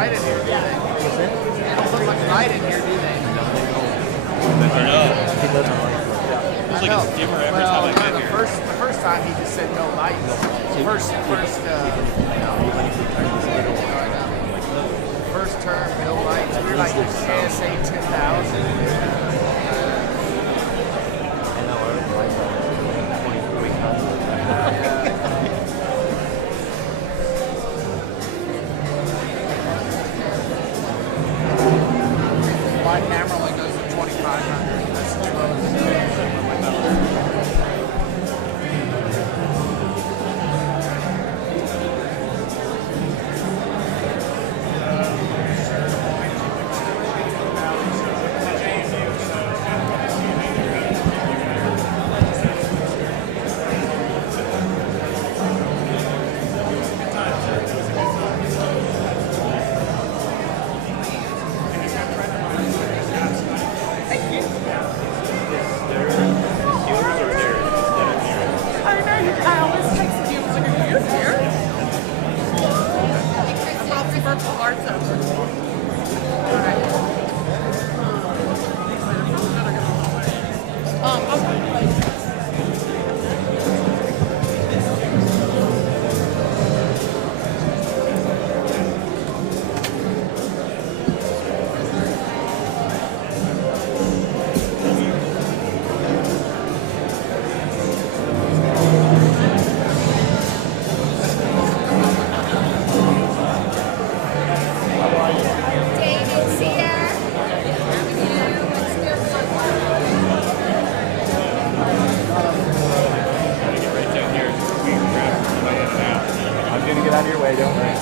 light in here, do they? They don't put much light in here, do they? I know. He doesn't like it. It's like it's dimmer every time I get the here. first time he just said no lights. First term, no lights. We were like KSA 10,000. I know, I was like 2300. My camera only goes to 2,500. That's too low. Get out of your way, don't worry.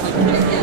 probably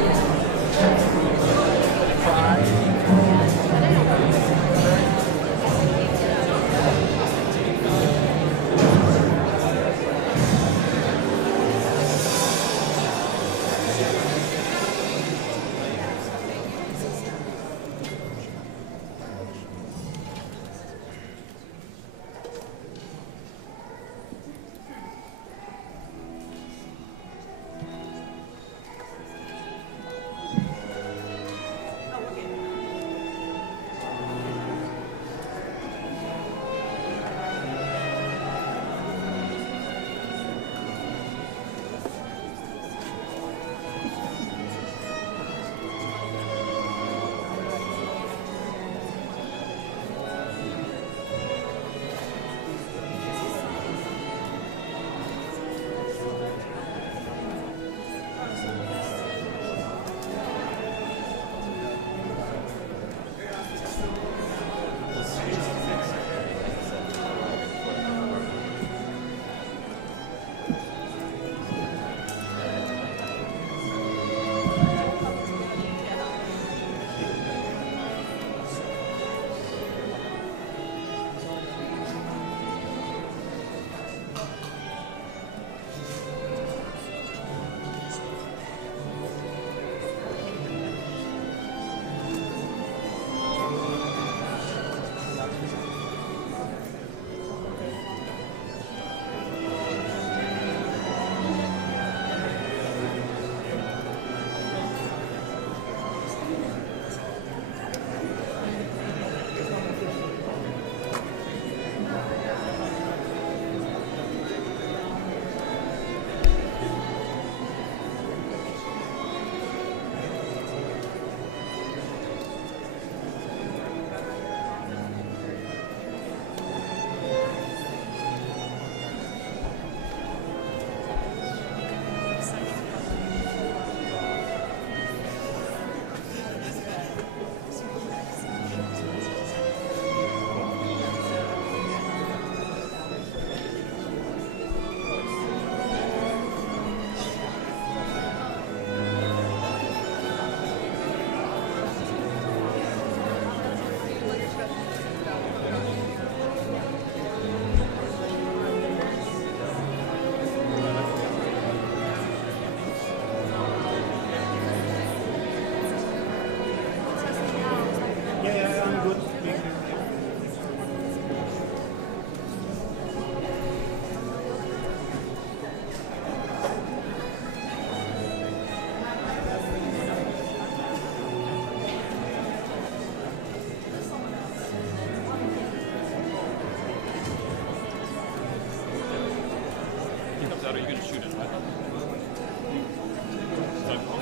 Are you going to shoot it? So if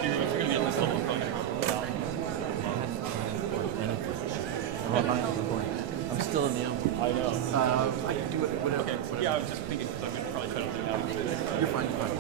you're going to be at this level, you're probably going to go down. I'm still in the album. I know. I can do it whatever. Okay. Yeah, I was just thinking because I'm going to probably try to do it now. You're fine. You're fine.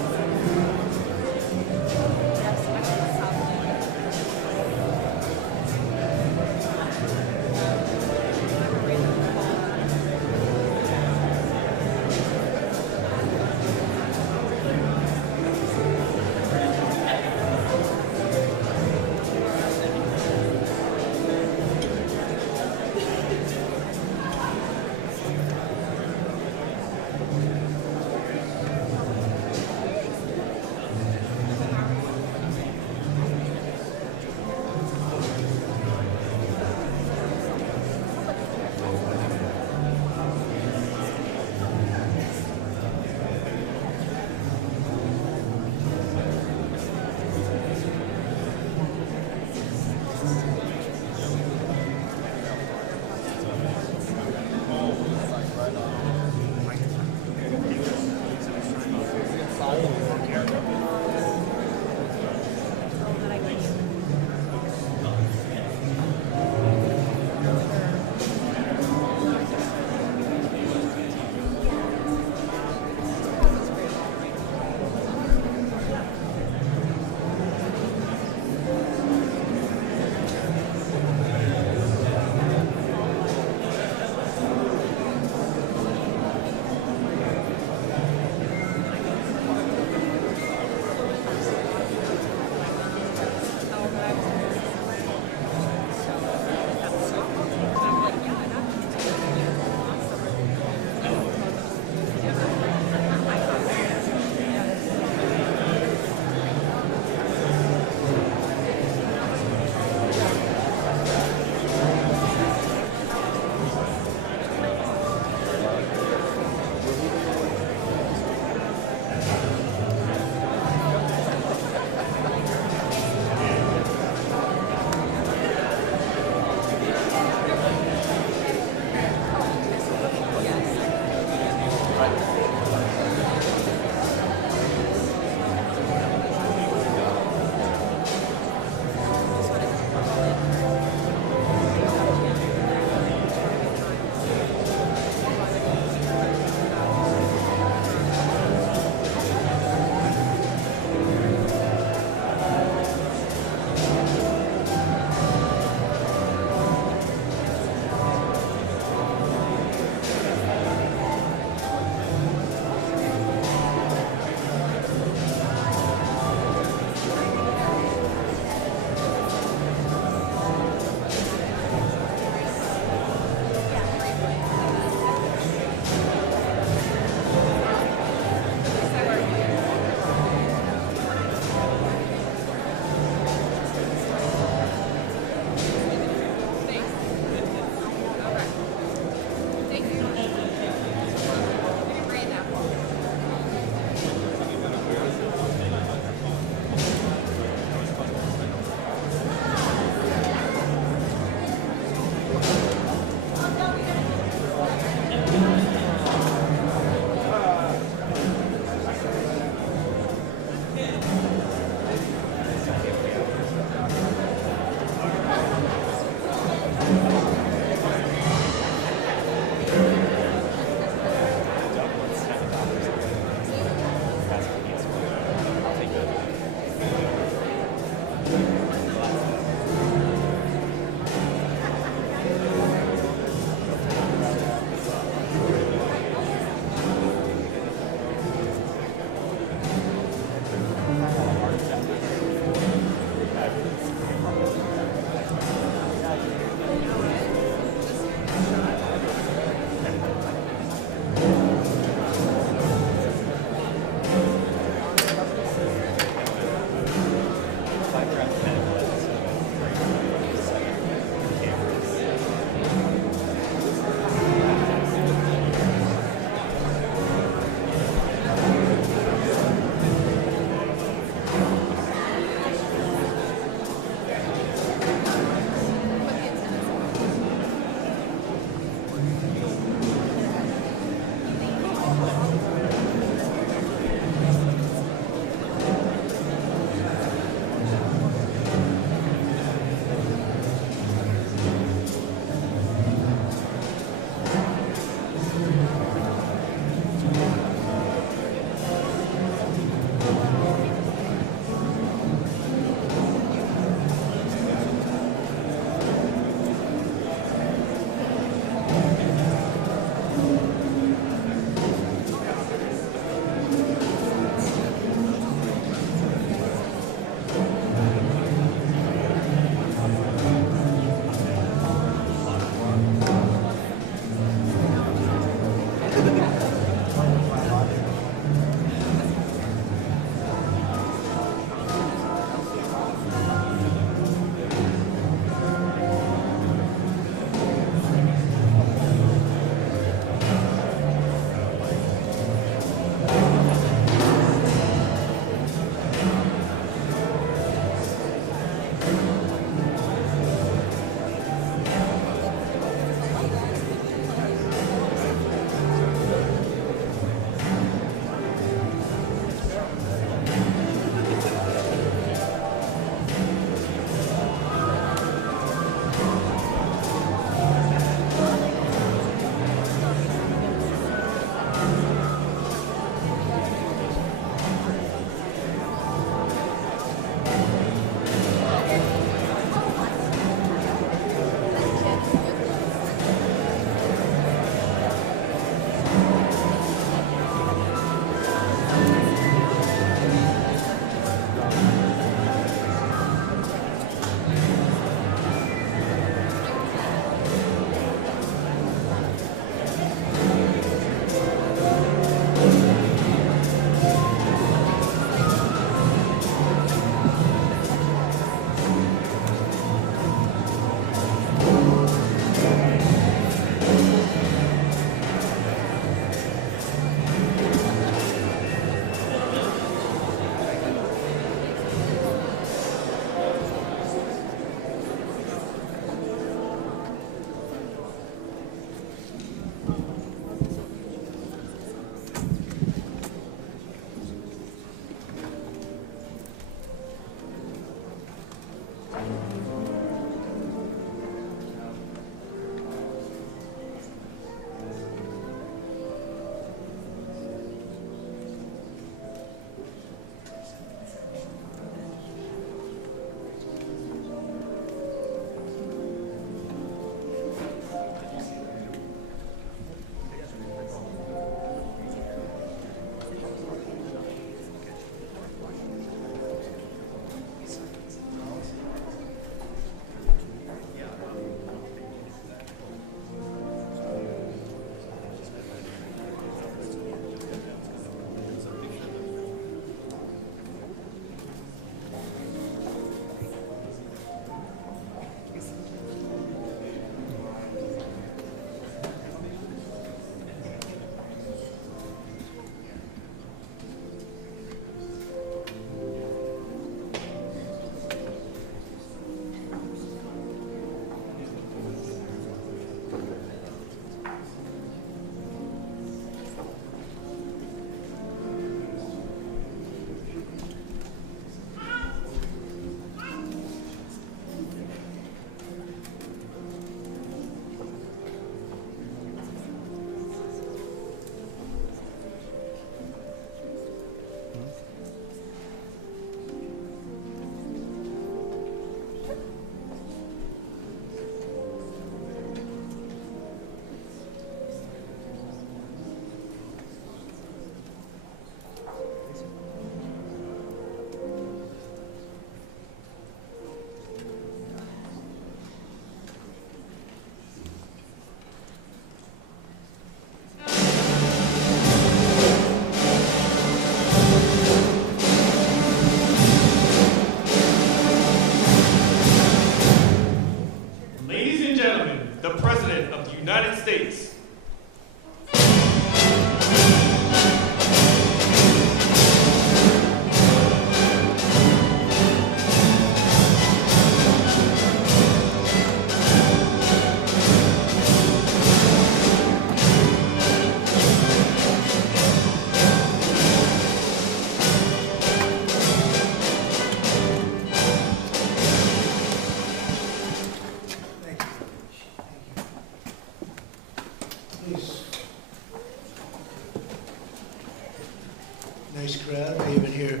Nice crowd. I even hear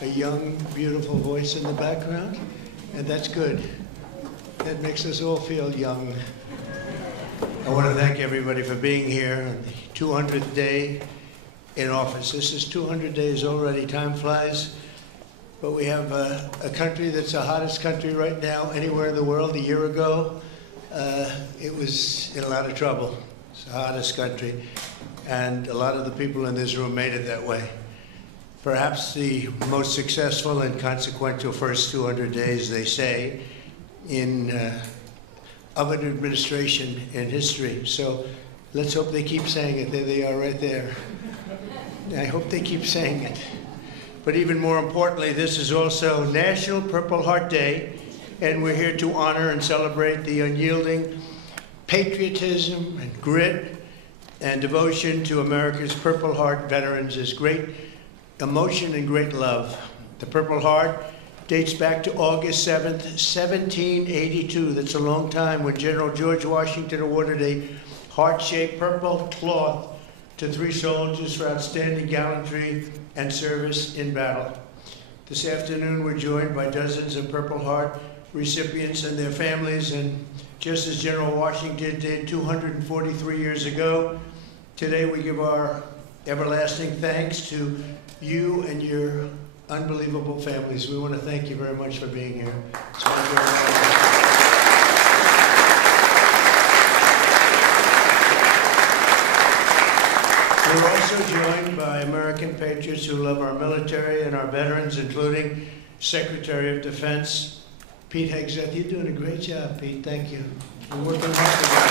a young, beautiful voice in the background, and that's good. That makes us all feel young. I want to thank everybody for being here on the 200th day in office. This is 200 days already. Time flies. But we have a country that's the hottest country right now anywhere in the world. A year ago, it was in a lot of trouble. It's the hottest country. And a lot of the people in this room made it that way. Perhaps the most successful and consequential first 200 days, they say, of an administration in history. So let's hope they keep saying it. There they are right there. I hope they keep saying it. But even more importantly, this is also National Purple Heart Day, and we're here to honor and celebrate the unyielding patriotism and grit and devotion to America's Purple Heart veterans is great emotion and great love. The Purple Heart dates back to August 7th, 1782. That's a long time, when General George Washington awarded a heart-shaped purple cloth to 3 soldiers for outstanding gallantry and service in battle. This afternoon, we're joined by dozens of Purple Heart recipients and their families, and just as General Washington did 243 years ago, today we give our everlasting thanks to you and your unbelievable families. We want to thank you very much for being here. We're also joined by American patriots who love our military and our veterans, including Secretary of Defense Pete Hegseth. You're doing a great job, Pete. Thank you. We're working hard together.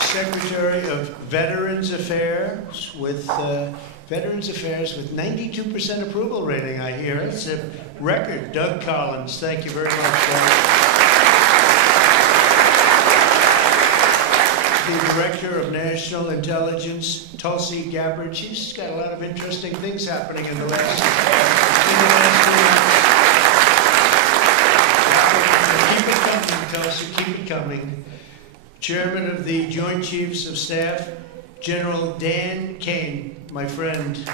Secretary of Veterans Affairs with 92% approval rating, I hear. It's a record. Doug Collins. Thank you very much, Doug. The Director of National Intelligence, Tulsi Gabbard. She's got a lot of interesting things happening in the last 2 months. Keep it coming, Tulsi, keep it coming. Chairman of the Joint Chiefs of Staff, General Dan Kane, my friend. He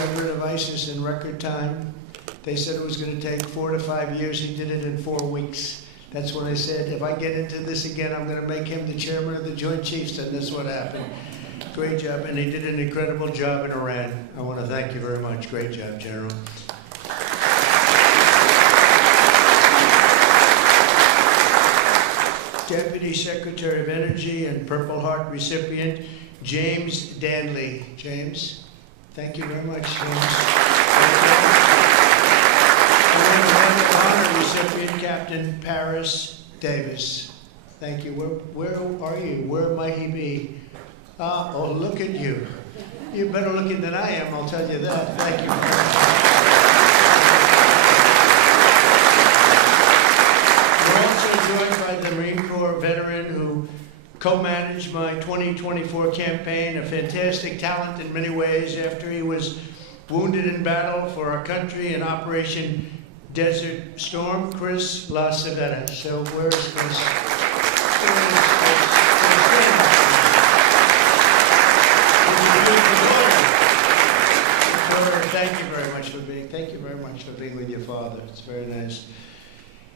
got rid of ISIS in record time. They said it was going to take 4 to 5 years. He did it in 4 weeks. That's when I said, if I get into this again, I'm going to make him the chairman of the Joint Chiefs, and that's what happened. Great job, and he did an incredible job in Iran. I want to thank you very much. Great job, General. Deputy Secretary of Energy and Purple Heart recipient, James Danley. James, thank you very much, James. Honor recipient, Captain Paris Davis. Thank you. Where are you? Where might he be? Oh, look at you. You're better looking than I am, I'll tell you that. Thank you. We're also joined by the Marine Corps veteran who co-managed my 2024 campaign, a fantastic talent in many ways after he was wounded in battle for our country in Operation Desert Storm, Chris LaCivetta. So where's Chris? Thank you very much for being with your father. It's very nice.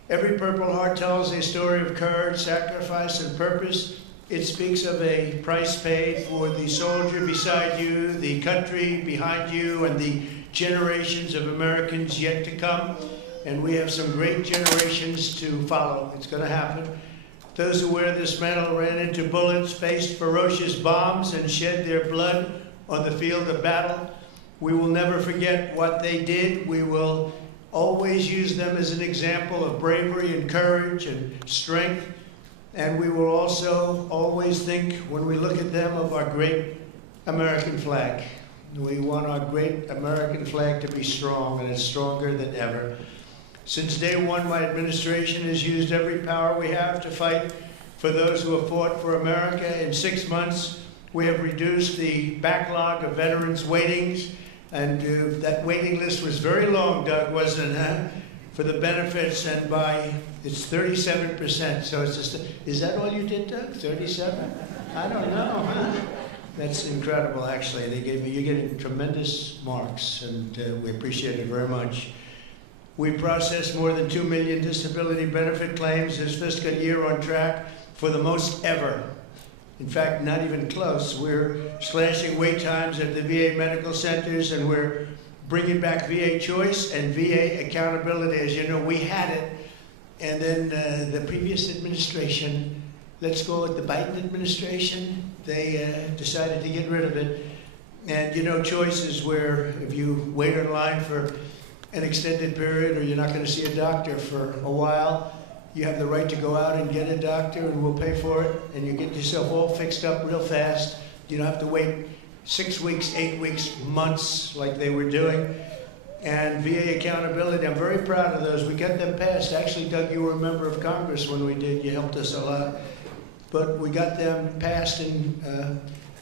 Every Purple Heart tells a story of courage, sacrifice, and purpose. It speaks of a price paid for the soldier beside you, the country behind you, and the generations of Americans yet to come. And we have some great generations to follow. It's going to happen. Those who wear this medal ran into bullets, faced ferocious bombs, and shed their blood on the field of battle. We will never forget what they did. We will always use them as an example of bravery and courage and strength. And we will also always think, when we look at them, of our great American flag. We want our great American flag to be strong, and it's stronger than ever. Since day one, my administration has used every power we have to fight for those who have fought for America. In 6 months, we have reduced the backlog of veterans' waitings, and that waiting list was very long, Doug, wasn't it? Huh? for the benefits, and it's 37%. So it's just, is that all you did, Doug? 37? I don't know. Huh? That's incredible, actually. You're getting tremendous marks, and we appreciate it very much. We processed more than 2 million disability benefit claims this fiscal year, on track for the most ever. In fact, not even close. We're slashing wait times at the VA medical centers, and we're bringing back VA choice and VA accountability. As you know, we had it, and then the previous administration, let's go with the Biden administration, they decided to get rid of it. And you know, choice is where if you wait in line for an extended period, or you're not going to see a doctor for a while, you have the right to go out and get a doctor, and we'll pay for it, and you get yourself all fixed up real fast. You don't have to wait 6 weeks, 8 weeks, months like they were doing. And VA accountability, I'm very proud of those. We got them passed. Actually, Doug, you were a member of Congress when we did. You helped us a lot. But we got them passed in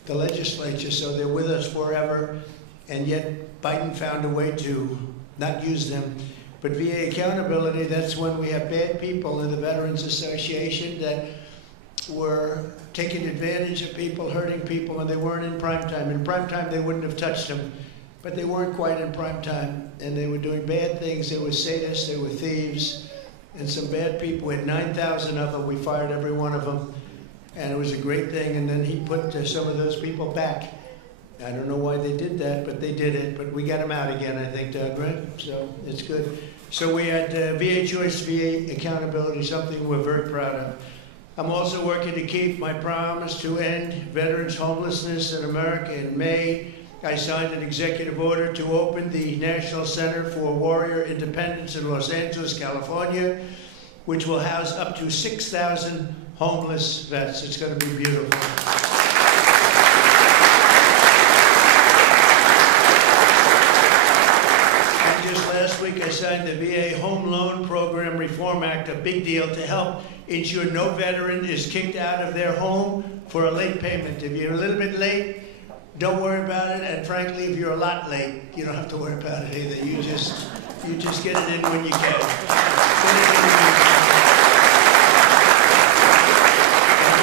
the legislature, so they're with us forever. And yet Biden found a way to not use them. But VA accountability, that's when we have bad people in the Veterans Association that were taking advantage of people, hurting people, and they weren't in prime time. In prime time, they wouldn't have touched them, but they weren't quite in prime time, and they were doing bad things. They were sadists, they were thieves, and some bad people. We had 9,000 of them. We fired every one of them, and it was a great thing. And then he put some of those people back. I don't know why they did that, but they did it. But we got them out again, I think, Doug, right? So it's good. So we had VA choice, VA accountability, something we're very proud of. I'm also working to keep my promise to end veterans' homelessness in America. In May, I signed an executive order to open the National Center for Warrior Independence in Los Angeles, California, which will house up to 6,000 homeless vets. It's going to be beautiful. Last week I signed the VA Home Loan Program Reform Act, a big deal, to help ensure no veteran is kicked out of their home for a late payment. If you're a little bit late, don't worry about it. And frankly, if you're a lot late, you don't have to worry about it either. You just get it in when you can.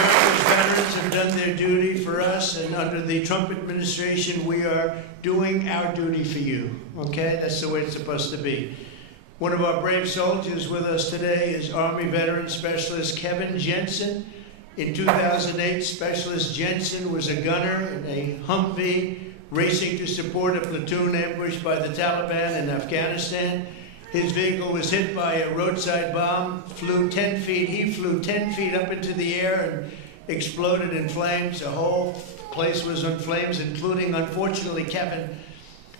America's veterans have done their duty for us, and under the Trump administration, we are doing our duty for you. Okay? That's the way it's supposed to be. One of our brave soldiers with us today is Army Veteran Specialist Kevin Jensen. In 2008, Specialist Jensen was a gunner in a Humvee racing to support a platoon ambushed by the Taliban in Afghanistan. His vehicle was hit by a roadside bomb, flew 10 feet. He flew 10 feet up into the air and exploded in flames. The whole place was in flames, including, unfortunately, Kevin.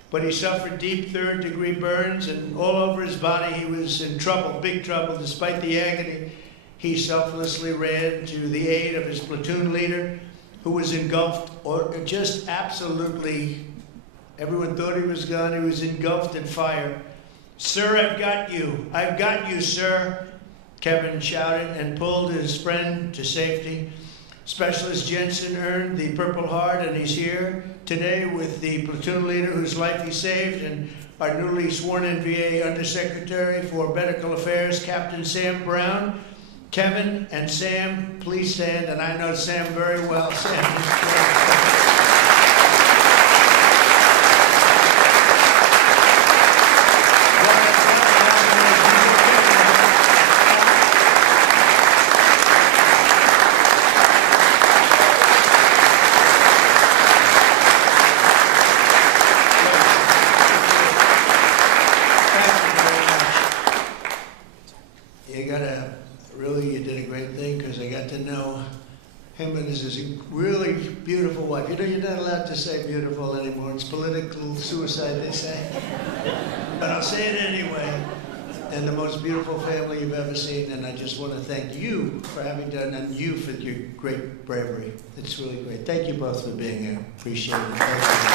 But he suffered deep third-degree burns, and all over his body he was in trouble, big trouble. Despite the agony, he selflessly ran to the aid of his platoon leader, who was engulfed, or just absolutely, everyone thought he was gone. He was engulfed in fire. "Sir, I've got you. I've got you, sir," Kevin shouted and pulled his friend to safety. Specialist Jensen earned the Purple Heart, and he's here today with the platoon leader whose life he saved, and our newly sworn-in VA Undersecretary for Medical Affairs, Captain Sam Brown. Kevin and Sam, please stand, and I know Sam very well. Sam, really beautiful wife. You know, you're not allowed to say beautiful anymore. It's political suicide, they say. But I'll say it anyway. And the most beautiful family you've ever seen. And I just want to thank you for having done, and you for your great bravery. It's really great. Thank you both for being here. Appreciate it. Thank you.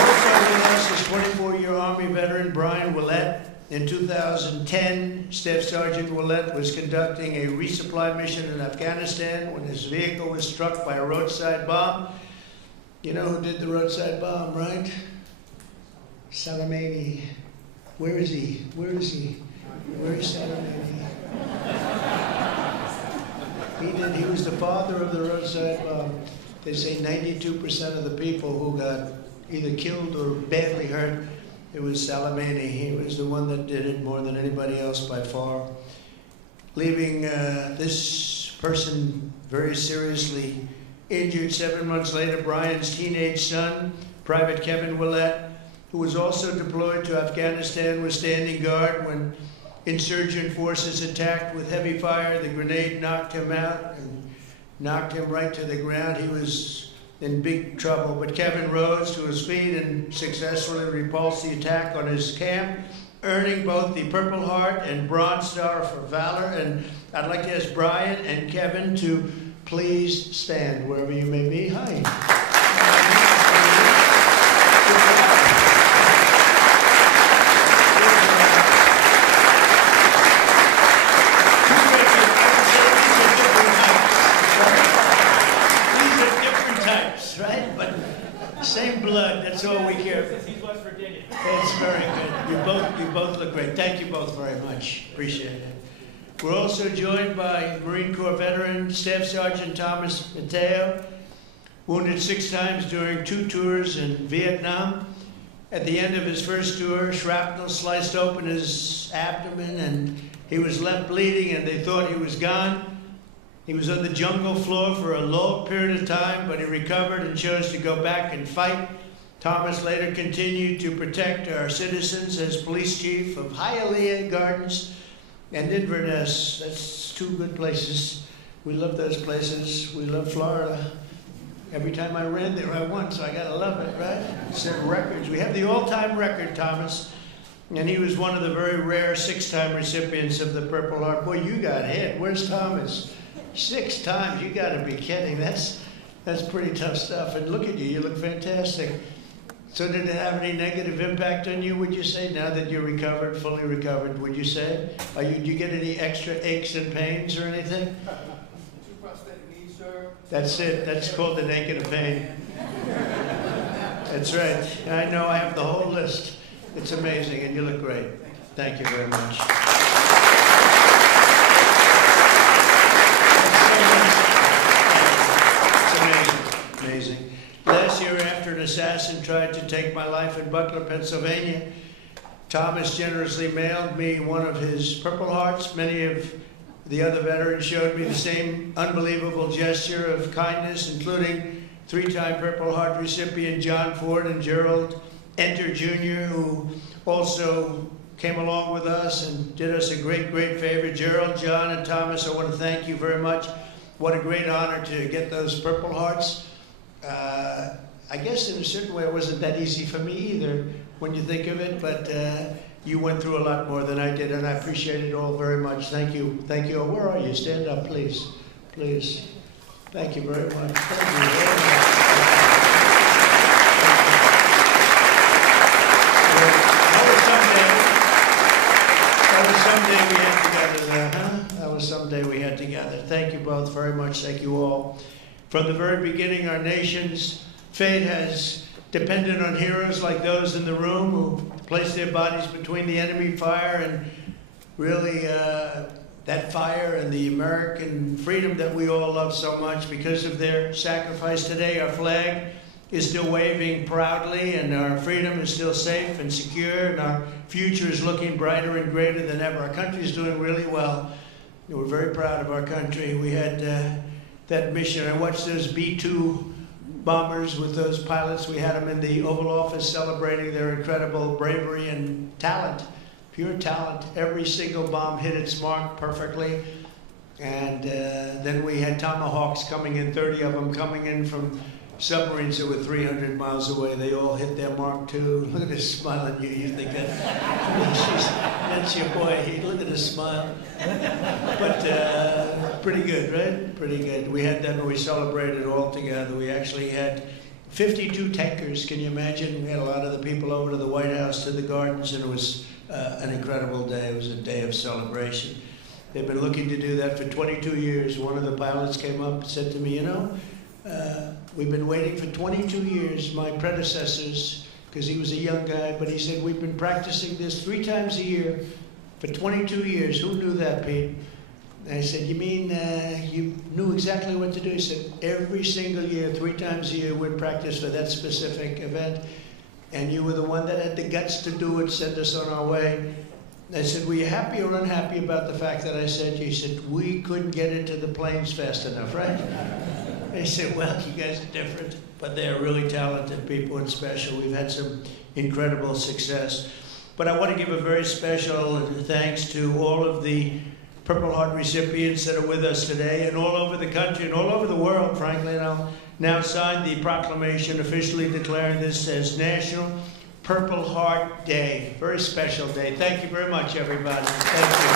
Also with us is 24-year Army veteran Brian Willett. In 2010, Staff Sergeant Willett was conducting a resupply mission in Afghanistan when his vehicle was struck by a roadside bomb. You know who did the roadside bomb, right? Salamani. Where is he? Where is he? Where is Salamani? He was the father of the roadside bomb. They say 92% of the people who got either killed or badly hurt, it was Salamani. He was the one that did it more than anybody else by far. Leaving this person very seriously injured 7 months later, Brian's teenage son, Private Kevin Willett, who was also deployed to Afghanistan, was standing guard when insurgent forces attacked with heavy fire. The grenade knocked him out and knocked him right to the ground. He was in big trouble, but Kevin rose to his feet and successfully repulsed the attack on his camp, earning both the Purple Heart and Bronze Star for valor. And I'd like to ask Brian and Kevin to please stand wherever you may be. Hi. Right? But same blood, that's all we care for. He's West Virginia. That's very good. You both look great. Thank you both very much. Appreciate it. We're also joined by Marine Corps veteran Staff Sergeant Thomas Mateo, wounded 6 times during 2 tours in Vietnam. At the end of his first tour, shrapnel sliced open his abdomen and he was left bleeding and they thought he was gone. He was on the jungle floor for a long period of time, but he recovered and chose to go back and fight. Thomas later continued to protect our citizens as police chief of Hialeah Gardens and Inverness. That's 2 good places. We love those places. We love Florida. Every time I ran there, I won, so I gotta love it, right? Set records. We have the all-time record, Thomas. And he was one of the very rare 6-time recipients of the Purple Heart. Boy, you got hit. Where's Thomas? 6 times, you gotta be kidding. That's pretty tough stuff. And look at you, you look fantastic. So did it have any negative impact on you, would you say, now that you're recovered, fully recovered, would you say? Do you get any extra aches and pains or anything? 2 prosthetic knees, sir. That's it, that's called an ache and a pain. That's right, I know, I have the whole list. It's amazing, and you look great. Thank you very much. Amazing. Last year, after an assassin tried to take my life in Butler, Pennsylvania, Thomas generously mailed me one of his Purple Hearts. Many of the other veterans showed me the same unbelievable gesture of kindness, including 3-time Purple Heart recipient John Ford and Gerald Enter Jr., who also came along with us and did us a great, great favor. Gerald, John, and Thomas, I want to thank you very much. What a great honor to get those Purple Hearts. I guess in a certain way it wasn't that easy for me either when you think of it, but you went through a lot more than I did, and I appreciate it all very much. Thank you. Thank you. Where are you? Stand up, please. Please. Thank you very much. Thank you very much. Someday we had together there, huh? That was someday we had together. Thank you both very much. Thank you all. From the very beginning, our nation's fate has depended on heroes like those in the room who placed their bodies between the enemy fire and really that fire and the American freedom that we all love so much. Because of their sacrifice today, our flag is still waving proudly and our freedom is still safe and secure and our future is looking brighter and greater than ever. Our country is doing really well. We're very proud of our country. We had that mission. I watched those B-2 bombers with those pilots. We had them in the Oval Office celebrating their incredible bravery and talent, pure talent. Every single bomb hit its mark perfectly. And then we had Tomahawks coming in, 30 of them coming in from submarines that were 300 miles away. They all hit their mark too. Look at this smile on you. You think that's your boy. Look at his smile. But pretty good, right? Pretty good. We had them and we celebrated all together. We actually had 52 tankers. Can you imagine? We had a lot of the people over to the White House, to the gardens, and it was an incredible day. It was a day of celebration. They've been looking to do that for 22 years. One of the pilots came up and said to me, you know, we've been waiting for 22 years. My predecessors, because he was a young guy, but he said, we've been practicing this 3 times a year for 22 years. Who knew that, Pete? And I said, you mean you knew exactly what to do? He said, every single year, 3 times a year, we'd practice for that specific event. And you were the one that had the guts to do it, send us on our way. And I said, were you happy or unhappy about the fact that I said, he said, we couldn't get into the planes fast enough, right? I said, well, you guys are different, but they're really talented people and special. We've had some incredible success. But I want to give a very special thanks to all of the Purple Heart recipients that are with us today, and all over the country and all over the world, frankly. And I'll now sign the proclamation officially declaring this as National Purple Heart Day. Very special day. Thank you very much, everybody. Thank you.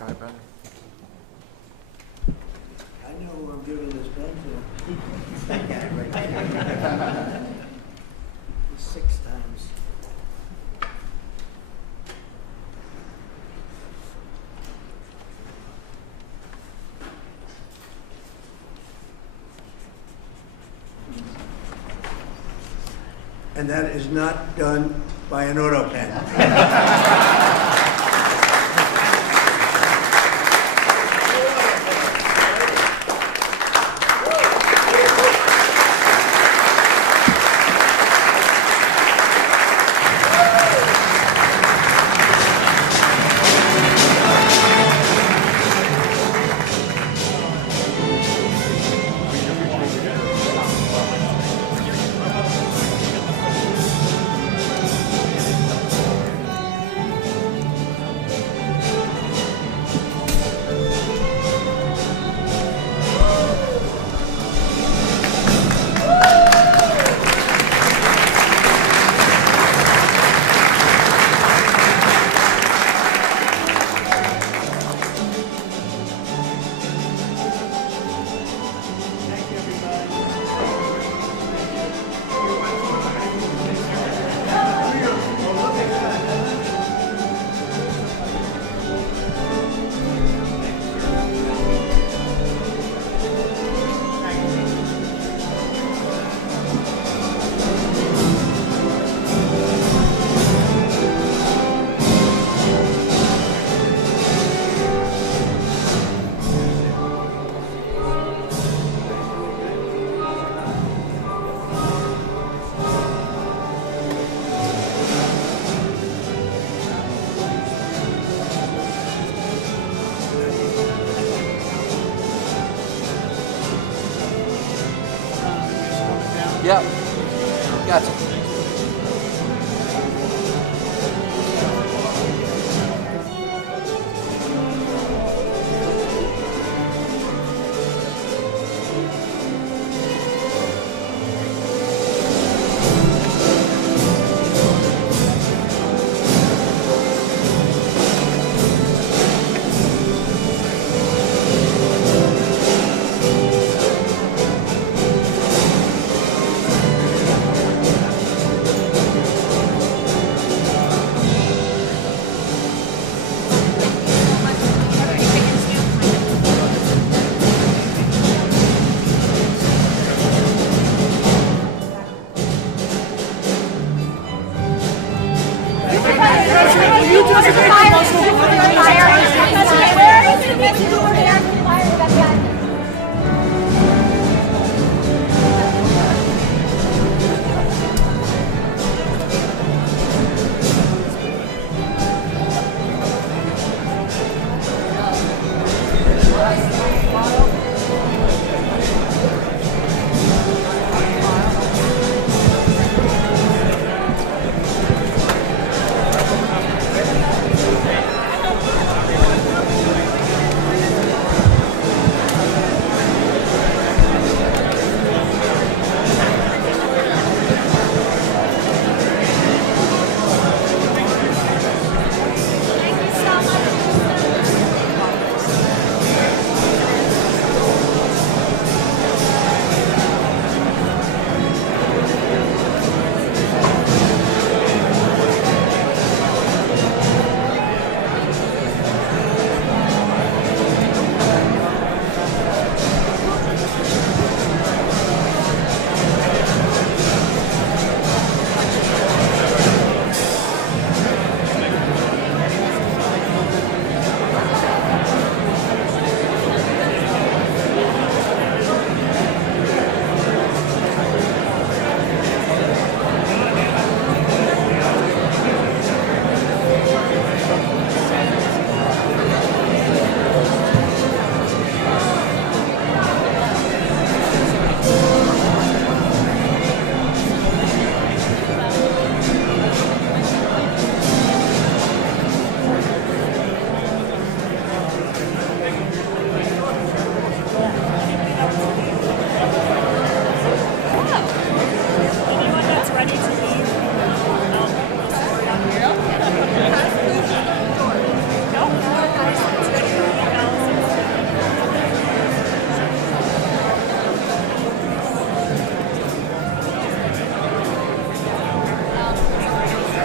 All right, brother. I know who I'm giving this pen to. That guy right there. 6 times. And that is not done by an auto pen. Yep. Gotcha.